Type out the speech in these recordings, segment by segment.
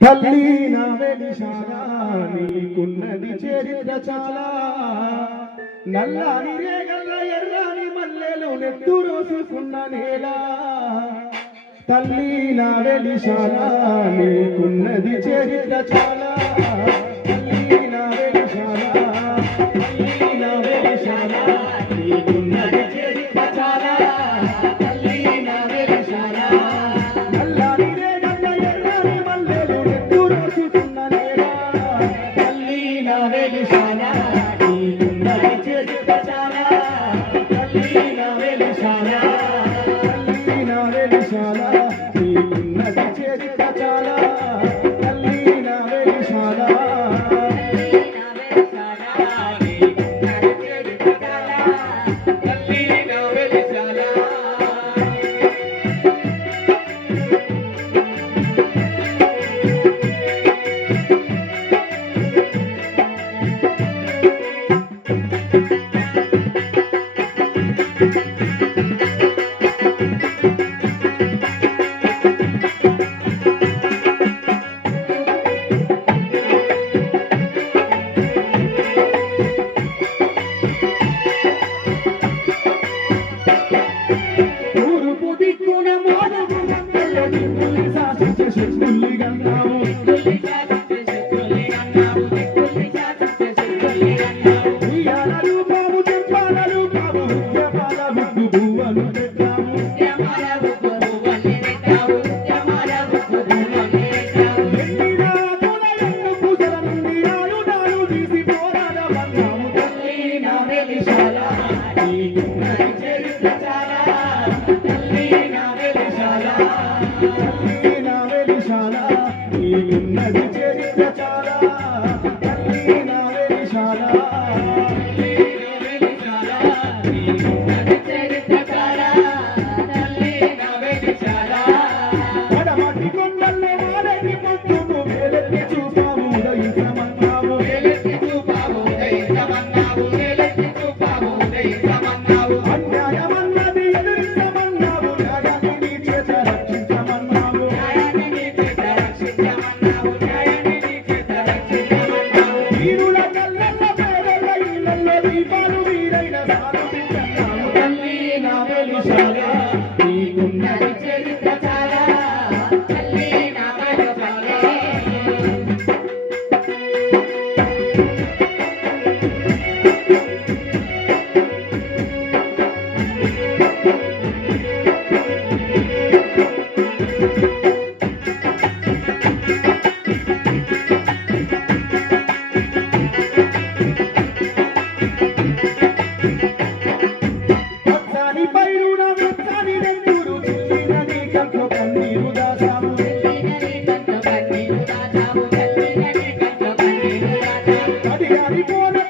తల్లి నా వెలిశారా నీకున్నది చరిత్ర చాలా నల్లాని రేగల్ల ఎర్రాని మల్లెలు నెత్తు రోజుకున్న నేల. తల్లి నా వెలిశారా నీకున్నది చరిత్ర చాలా తల్లి నా వెలిశారా తల్లి నా చాలా చాలా చాలా. ఈ ఉన్నది చరిత్ర చాలా. সারা हरि बोल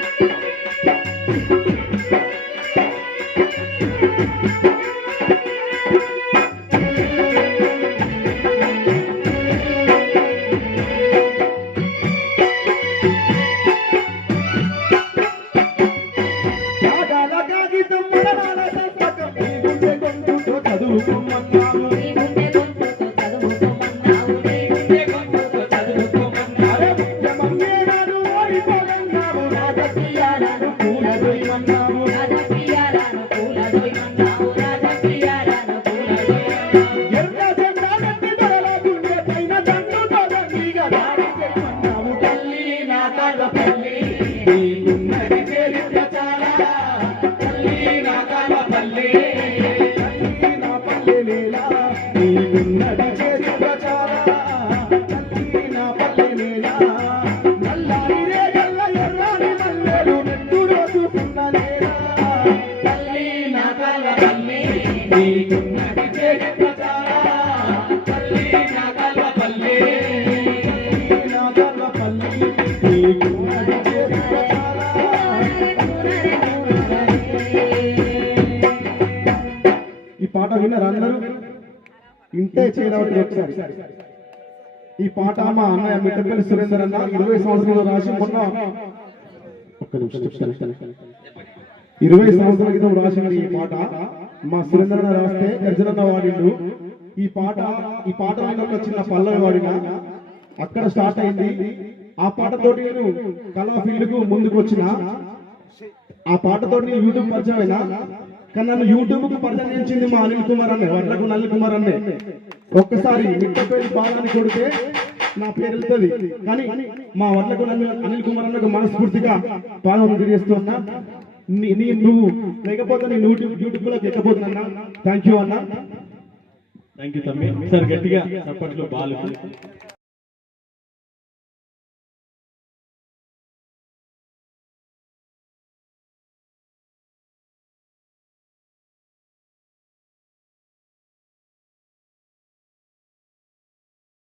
పాట విన్నారు అందరూ? ఇంటే చేయడానికి ఒకసారి. ఈ పాట మా అన్నయ్య మిట్టపల్లి సురేందర్ అన్న ఇరవై సంవత్సరాలు రాసి మొన్న ఒక్క నిమిషం ఇరవై సంవత్సరాల క్రితం రాసిన ఈ పాట. మా సురేంద్రన్న రాస్తే గర్జనన్న వాడిండు. ఈ పాట ఈ పాట ఒక చిన్న పల్లవి వాడిన. అక్కడ స్టార్ట్ అయింది. ఆ పాటతోటి నేను కళా ఫీల్డ్కు ముందుకు వచ్చిన ఆ పాటతో నేను యూట్యూబ్ పరిచయం అయినా. కానీ నన్ను యూట్యూబ్కు పరిచయం చేసింది మా అనిల్ కుమార్ అన్నే వడ్లకు నల్లి కుమార్ అన్నే. ఒక్కసారి మిట్టపల్లి బాగాని కొడితే నా పేరు వెళ్తుంది. కానీ మా వడ్లకు నల్లి అనిల్ కుమార్ అన్నకు మనస్ఫూర్తిగా పాదం తెలియజేస్తున్నా నీ- నువ్వు లేకపోతే నేను యూట్యూబ్ యూట్యూబ్లోకి ఎక్కపోతున్నా థ్యాంక్ యూ అన్న. థ్యాంక్ యూ తమ్మి. సార్ గట్టిగా అప్పట్లో బాలు